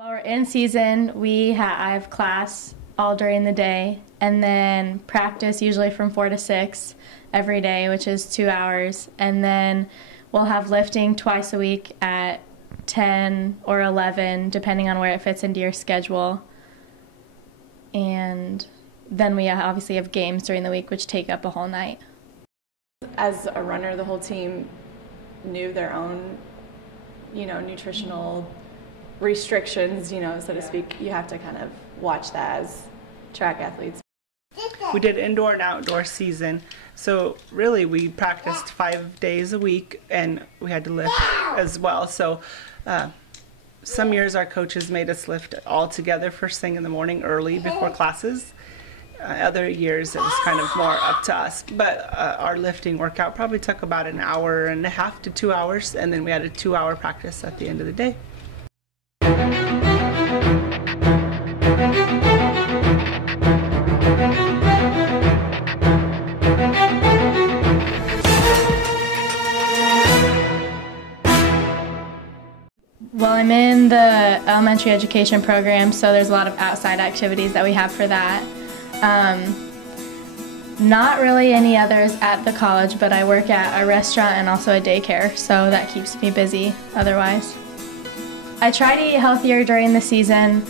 While we're in season, I have class all during the day, and then practice usually from 4 to 6 every day, which is 2 hours, and then we'll have lifting twice a week at 10 or 11, depending on where it fits into your schedule. And then we obviously have games during the week, which take up a whole night. As a runner, the whole team knew their own, nutritional restrictions, so to speak. You have to kind of watch that as track athletes. We did indoor and outdoor season, so really we practiced 5 days a week, and we had to lift as well. So some years our coaches made us lift all together first thing in the morning early before classes. Other years it was kind of more up to us, but our lifting workout probably took about an hour and a half to 2 hours, and then we had a 2-hour practice at the end of the day. Well, I'm in the elementary education program, so there's a lot of outside activities that we have for that. Not really any others at the college, but I work at a restaurant and also a daycare, so that keeps me busy otherwise. I try to eat healthier during the season.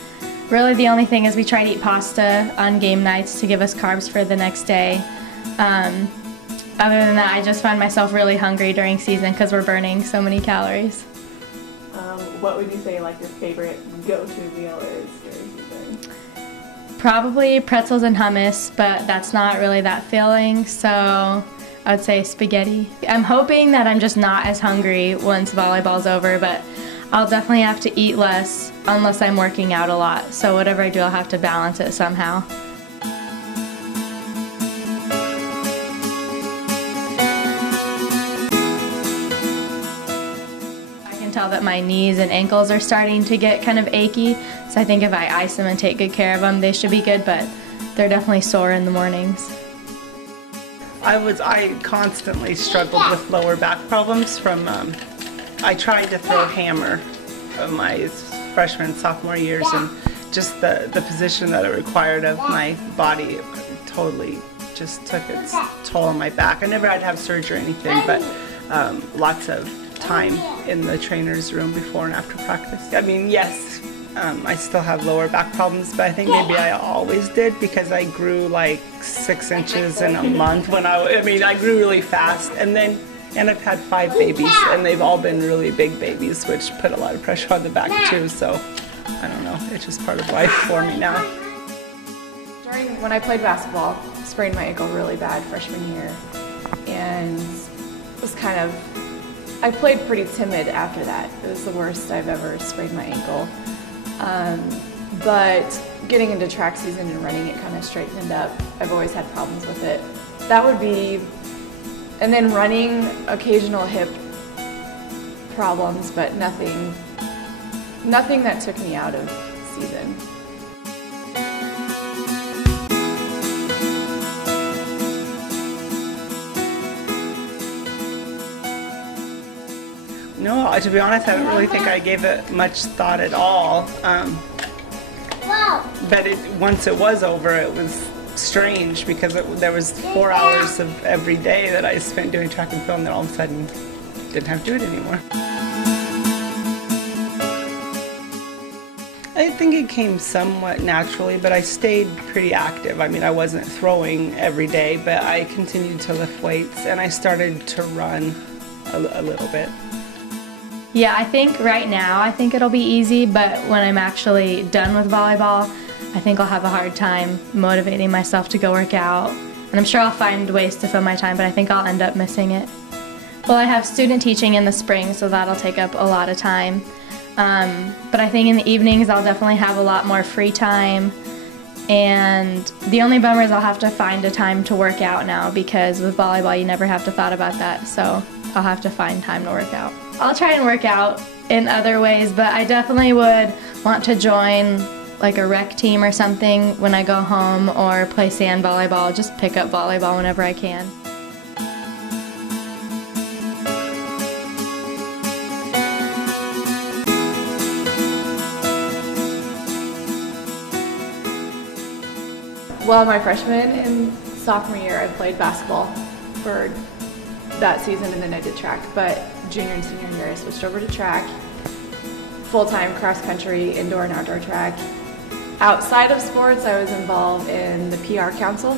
Really the only thing is we try to eat pasta on game nights to give us carbs for the next day. Other than that, I just find myself really hungry during season because we're burning so many calories. What would you say your favorite go-to meal is during season? Probably pretzels and hummus, but that's not really that filling, so I would say spaghetti. I'm hoping that I'm just not as hungry once volleyball's over, but I'll definitely have to eat less unless I'm working out a lot, so whatever I do, I'll have to balance it somehow. Tell that my knees and ankles are starting to get kind of achy, so I think if I ice them and take good care of them, they should be good, but they're definitely sore in the mornings. I constantly struggled with lower back problems from, I tried to throw hammer my freshman, sophomore years, and just the position that it required of my body totally just took its toll on my back. I never had to have surgery or anything, but lots of time in the trainer's room before and after practice. I mean, yes, I still have lower back problems, but I think maybe I always did because I grew like 6 inches in a month when I grew really fast, and I've had 5 babies, and they've all been really big babies, which put a lot of pressure on the back too, so I don't know, it's just part of life for me now. When I played basketball, I sprained my ankle really bad freshman year, and was I played pretty timid after that. It was the worst I've ever sprained my ankle. But getting into track season and running it kind of straightened up. I've always had problems with it. That would be, and then running, occasional hip problems, but nothing that took me out of season. No, to be honest, I don't really think I gave it much thought at all. But once it was over, it was strange because there was 4 hours of every day that I spent doing track and field, and then all of a sudden didn't have to do it anymore. I think it came somewhat naturally, but I stayed pretty active. I mean, I wasn't throwing every day, but I continued to lift weights, and I started to run a little bit. Yeah, I think right now, I think it'll be easy, but when I'm actually done with volleyball, I think I'll have a hard time motivating myself to go work out. And I'm sure I'll find ways to fill my time, but I think I'll end up missing it. Well, I have student teaching in the spring, so that'll take up a lot of time. But I think in the evenings, I'll definitely have a lot more free time. And the only bummer is I'll have to find a time to work out now, because with volleyball, you never have to thought about that, so I'll have to find time to work out. I'll try and work out in other ways, but I definitely would want to join like a rec team or something when I go home, or play sand volleyball, just pick up volleyball whenever I can. Well, my freshman and sophomore year, I played basketball for that season, and then I did track. But junior and senior year, I switched over to track, full-time cross country, indoor and outdoor track. Outside of sports, I was involved in the PR council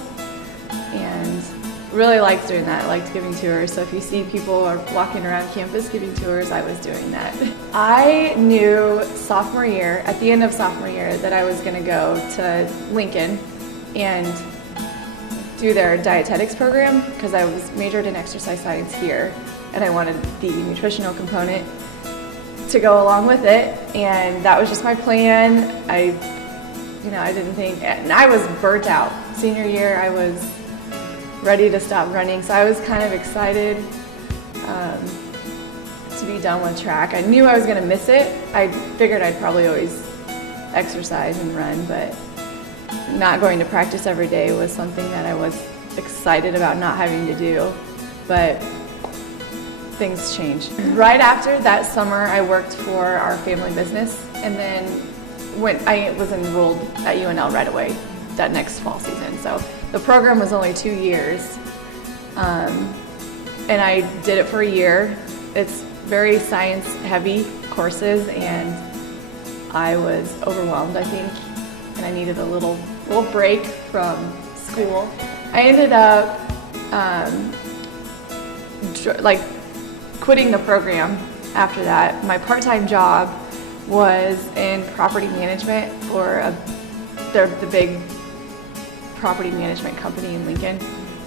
and really liked doing that. I liked giving tours. So if you see people walking around campus giving tours, I was doing that. I knew sophomore year, at the end of sophomore year, that I was going to go to Lincoln and do their dietetics program because I was majored in exercise science here and I wanted the nutritional component to go along with it, and that was just my plan. I didn't think, and I was burnt out. Senior year, I was ready to stop running, so I was kind of excited to be done with track. I knew I was going to miss it. I figured I'd probably always exercise and run, but not going to practice every day was something that I was excited about not having to do, but things changed. Right after that summer, I worked for our family business, and then I was enrolled at UNL right away that next fall season. So the program was only 2 years, and I did it for a year. It's very science-heavy courses, and I was overwhelmed, I think, and I needed a little break from school. I ended up quitting the program after that. My part-time job was in property management for the big property management company in Lincoln,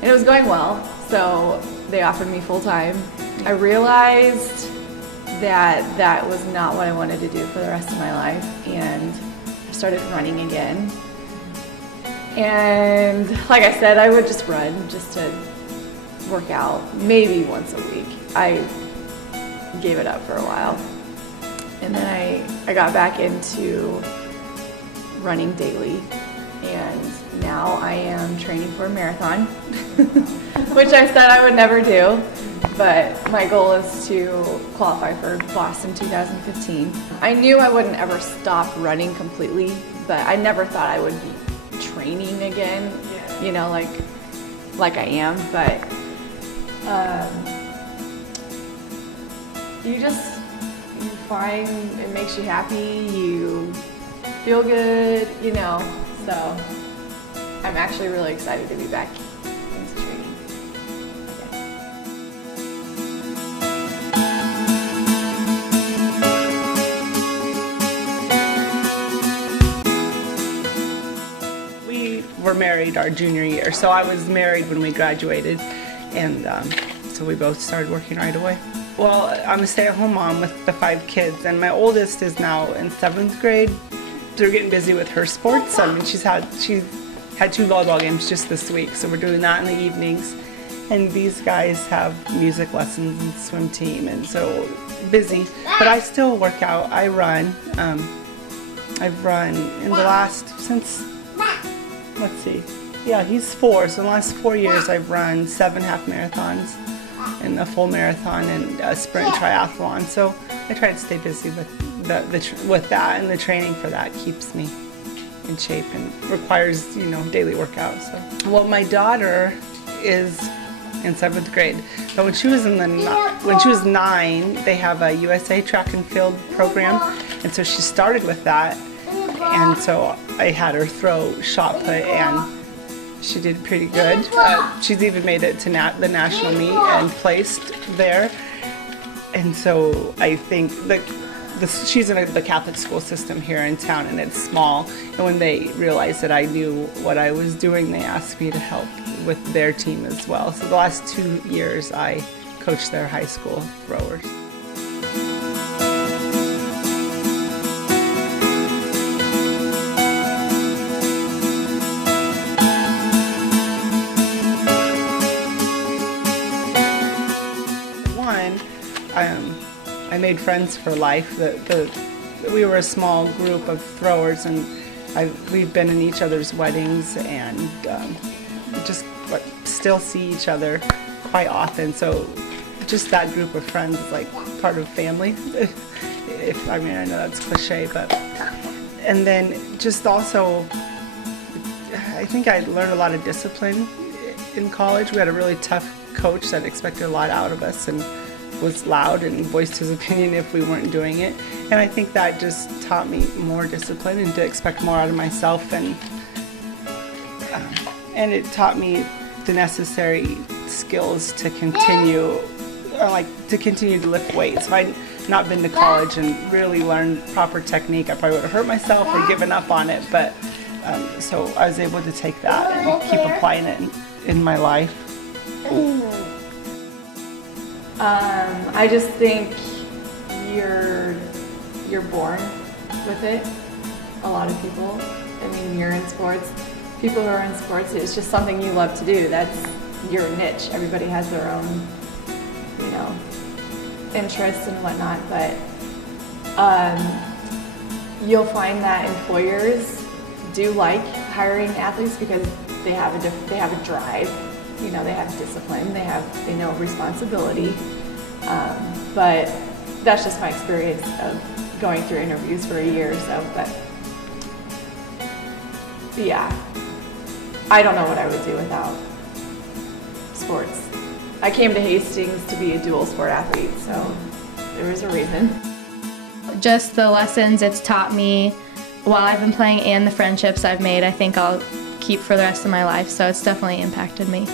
and it was going well, so they offered me full-time. I realized that that was not what I wanted to do for the rest of my life, and I started running again. And like I said, I would just run just to work out maybe once a week. I gave it up for a while. And then I got back into running daily, and now I am training for a marathon, which I said I would never do, but my goal is to qualify for Boston 2015. I knew I wouldn't ever stop running completely, but I never thought I would be training again, you know, like I am, but you find it makes you happy, you feel good, you know, so I'm actually really excited to be back into training. We were married our junior year, so I was married when we graduated, and so we both started working right away. Well, I'm a stay-at-home mom with the 5 kids, and my oldest is now in 7th grade. They're getting busy with her sports. I mean, she's had 2 volleyball games just this week, so we're doing that in the evenings. And these guys have music lessons and swim team, and so busy. But I still work out. I run. I've run in the last, since, let's see, yeah, he's 4, so in the last 4 years I've run 7 half marathons and a full marathon and a sprint triathlon. So I try to stay busy with that, and the training for that keeps me in shape and requires, you know, daily workouts. So, well, my daughter is in 7th grade, but when she was 9, they have a USA track and field program, and so she started with that, and so I had her throw shot put, and she did pretty good. She's even made it to the national meet and placed there. And so I think she's in the Catholic school system here in town, and it's small. And when they realized that I knew what I was doing, they asked me to help with their team as well. So the last 2 years I coached their high school throwers. I made friends for life. We were a small group of throwers, and we've been in each other's weddings, and just still see each other quite often. So just that group of friends is like part of family. I mean, I know that's cliche, but and then just also, I I think I learned a lot of discipline in college. We had a really tough coach that expected a lot out of us and was loud and voiced his opinion if we weren't doing it. And I think that just taught me more discipline and to expect more out of myself, and it taught me the necessary skills to continue, to lift weights. If I'd not been to college and really learned proper technique, I probably would have hurt myself or given up on it. But so I was able to take that and keep applying it in my life. I just think you're born with it. A lot of people. I mean, you're in sports. People who are in sports, it's just something you love to do. That's your niche. Everybody has their own, interests and whatnot. But you'll find that employers do like hiring athletes because they have a drive. They have discipline. They know responsibility. But that's just my experience of going through interviews for a year or so. But yeah, I don't know what I would do without sports. I came to Hastings to be a dual sport athlete, so there was a reason. Just the lessons it's taught me while I've been playing and the friendships I've made, I think I'll keep for the rest of my life, so it's definitely impacted me.